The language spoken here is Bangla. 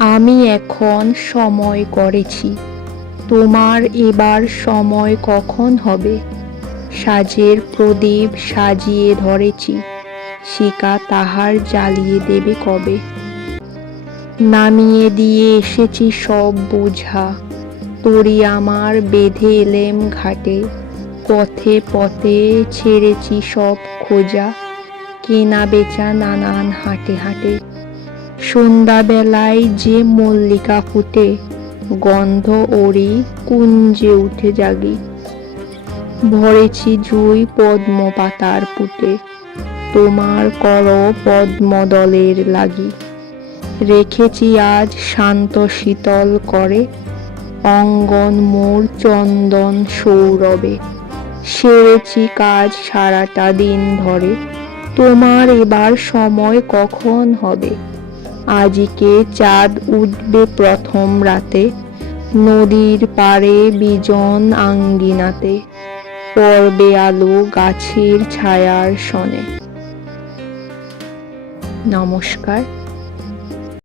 আমি এখন সময় করেছি, তোমার এবার সময় কখন হবে? সাজের প্রদীপ সাজিয়ে ধরেছি, শিখা তাহার জ্বালিয়ে দেবে কবে? নামিয়ে দিয়ে এসেছি সব বোঝা, তরি আমার বেঁধে এলেম ঘাটে। পথে পথে ছেড়েছি সব খোঁজা, কেনা বেচা নানান হাটে হাটে। সন্ধ্যাবেলায় যে মল্লিকা ফুটে, গন্ধ ওরি কুঞ্জে উঠে জাগি। ভরেছি জুই পদ্ম পাতার পুটে, তোমার কর পদ্মদলের লাগি। রেখেছি আজ শান্ত শীতল করে, অঙ্গন মোর চন্দন সৌরভে। সেরেছি কাজ সারাটা দিন ধরে, তোমার এবার সময় কখন হবে? আজিকে চাঁদ উঠবে প্রথম রাতে, নদীর পাড়ে বিজন আঙ্গিনাতে। পড়বে আলো গাছের ছায়ার সনে। নমস্কার।